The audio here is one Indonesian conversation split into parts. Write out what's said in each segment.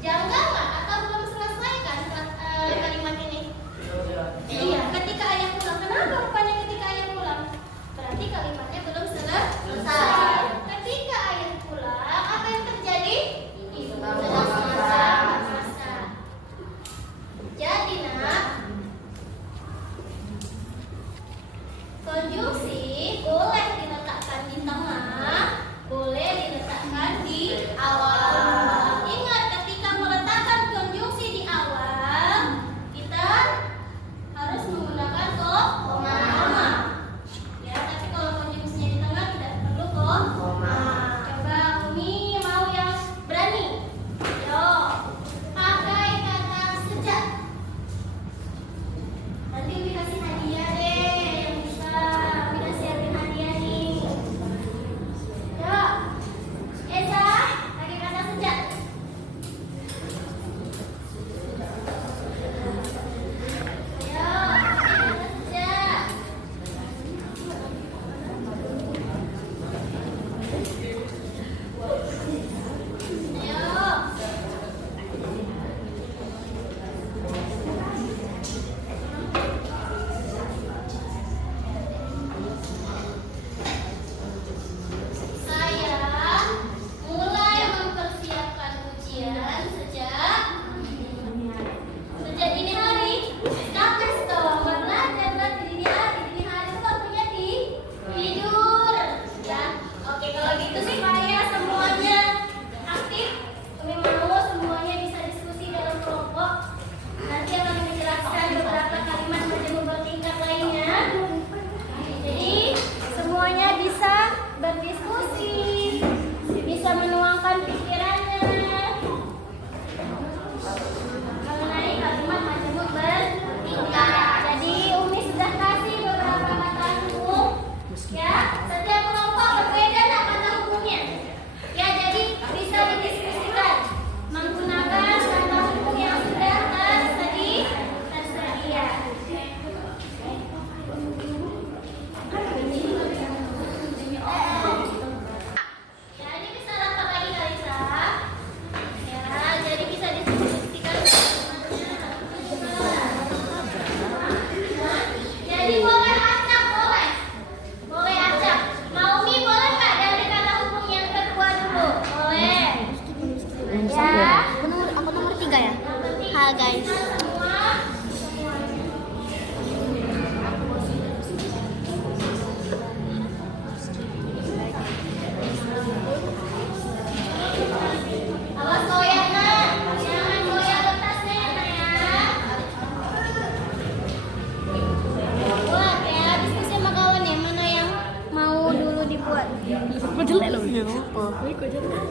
Janggal nggak atau belum selesai kan kalimat ini? Iya, ketika ayah pulang. Kenapa rupanya ketika ayah pulang? Berarti kalimatnya belum selesai. Ketika ayah pulang, apa yang terjadi? Ibu sedang masak. Jadi nak, konjungsi boleh diletakkan di tengah, boleh diletakkan di awal. Ingat, ketika meletakkan konjungsi di awal, kita harus menggunakan koma. Ya, tapi kalau konjungsinya di tengah tidak perlu koma. Coba Umi mau yang berani. Yo, pakai kata sejak. Nanti Umi kasih hadiah deh yang bisa. Umi udah siapin hadiah nih. Yo, Esa, pakai kata sejak. Yo, pakai kata sejak. Ayo. Saya mulai mempersiapkan ujian sejak dini hari. Nakes dong, belajar di dini hari. Dini hari itu waktunya tidur. Ya, oke kalau gitu supaya semuanya aktif, kami mau semuanya bisa diskusi dalam kelompok. Nanti akan menjelaskan beberapa kalimat majemuk bertingkat lainnya. Jadi semuanya bisa berdiskusi, bisa menuangkan pikirannya mengenai kalimat majemuk bertingkat. Jadi Umi sudah kasih beberapa kata hukum. Ya, setiap kelompok berbeda nak kata hukumnya. Ya, jadi bisa didiskusikan menggunakan kata hukum yang sudah tersedia. Ya, ini bisa rapat lagi Kalisa. Ya, jadi bisa didiskusikan. Jadi boleh acak, boleh acak. Naomi boleh nggak dari kata hukum yang kedua dulu? Boleh. Ya. Aku nomor 3 ya. Ha guys. Awas goyah nak, jangan goyah kertasnya ya. Buat ya, diskusi sama kawan ya, mana yang mau dulu dibuat. Kok jelek loh? Ya apa? Kok jelek?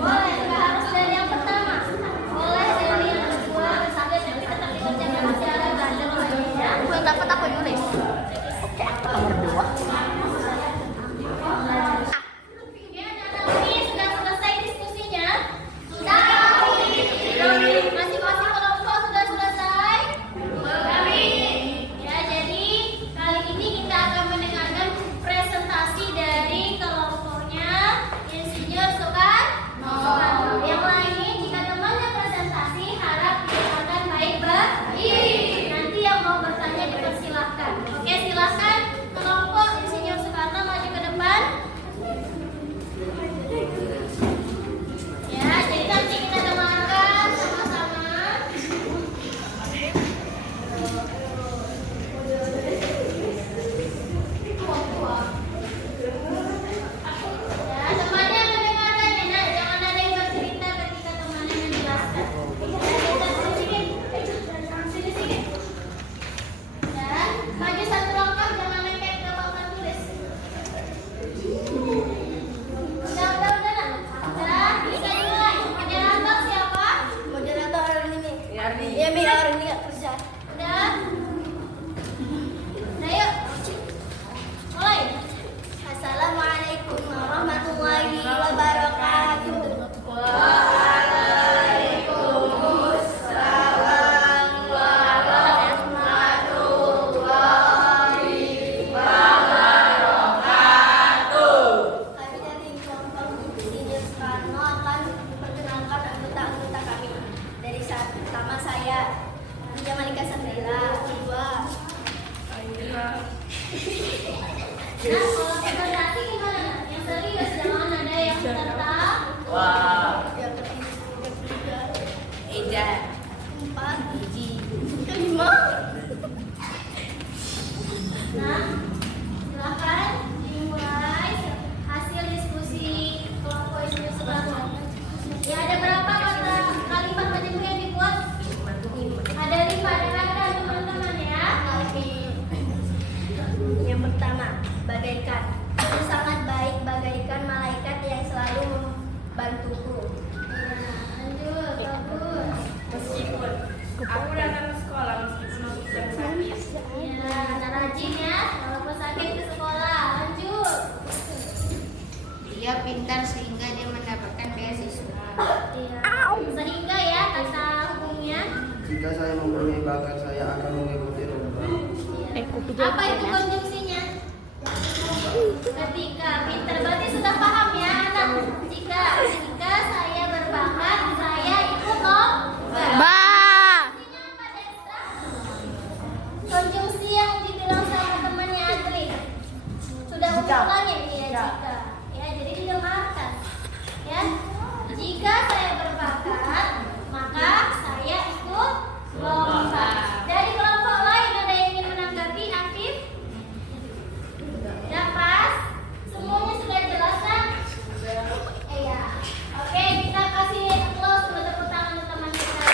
Boleh, nggak harus dari yang pertama. Boleh dari yang kedua, tapi tetap dikerjakan secara ganda ya. Aku yang dapat aku yang nulis. Oke, nomor 2. Ya, ini sudah selesai diskusinya. Sudah. Masing-masing kelompok sudah selesai. Ya, jadi kali ini kita akan mendengarkan presentasi dari kelompoknya Insinyur Soekarno. Yang lain, jika temannya presentasi, harap didengarkan baik-baik. Nanti yang mau bertanya dipersilahkan. Oke, silakan kelompok Insinyur Soekarno maju ke depan. Ya, jadi nanti kita dengarkan sama-sama. Ya, temannya mendengarkan ya, nak. Jangan ada yang bercerita ketika temannya menjelaskan. Ya, kita sedikit. Sini sedikit. Ya, maju satu langkah, jangan lengket ke papan tulis. Udah, nak. Udah, bisa dimulai. Moderator siapa? Moderator hari ini. Ya, Ya, Mi, hari ini nggak kerja. Udah. pertama, bagaikan. Aku sangat baik bagaikan malaikat yang selalu membantuku. Lanjut, bagus. Meskipun aku datang ke sekolah meskipun aku sedang sakit. Ya, nah rajin ya. Kalau sakit ke sekolah. Lanjut. Dia pintar sehingga dia mendapatkan beasiswa. Iya. Sehingga ya kata hukumnya. Jika saya mempunyai bakat, saya akan mengikuti lomba. kopi Apa itu konjungsinya? Ketika pintar berarti sudah paham ya anak. Jika saya berbakat, saya ikut lomba. Konjungsinya apa, Destra? Konjungsi yang dibilang sama temannya Adri. Sudah ulangi ya jika. Ya jadi didengarkan. Ya. Jika saya berbakat, maka saya ikut lomba. Dari kelompok lain ada yang ingin menanggapi aktif? Sudah pas? Semuanya sudah jelas kan? Iya. Oke, kita kasih close dulu tepuk tangan untuk teman kita.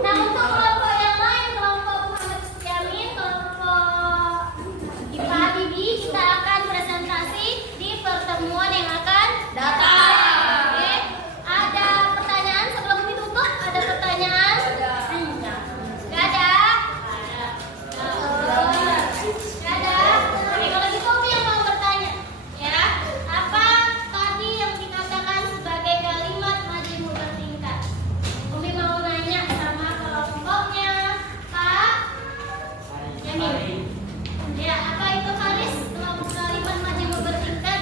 Nah, untuk kelompok yang lain, kelompok Muhammad Yamin, kelompok IPA Bibi, kita akan presentasi di pertemuan yang akan datang. Oke. Ada pertanyaan sebelum ditutup? Ada pertanyaan? Gak ada? Gak ada? Oke, kalau gitu Umi yang mau bertanya. Ya, apa tadi yang dikatakan sebagai kalimat majemuk bertingkat? Umi mau nanya sama kelompoknya Kak Yamin. Ya, apa itu Haris? Kalimat majemuk bertingkat?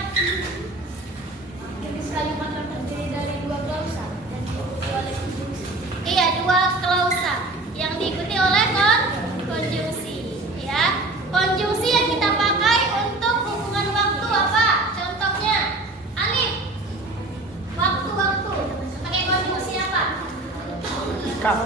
Kalimat yang terdiri dari dua klausa dan diikuti oleh konjungsi. Iya, dua klausa yang diikuti oleh konjungsi. Ya, konjungsi yang kita pakai untuk hubungan waktu apa? Contohnya, Alif. Waktu-waktu pakai konjungsi apa? Kak.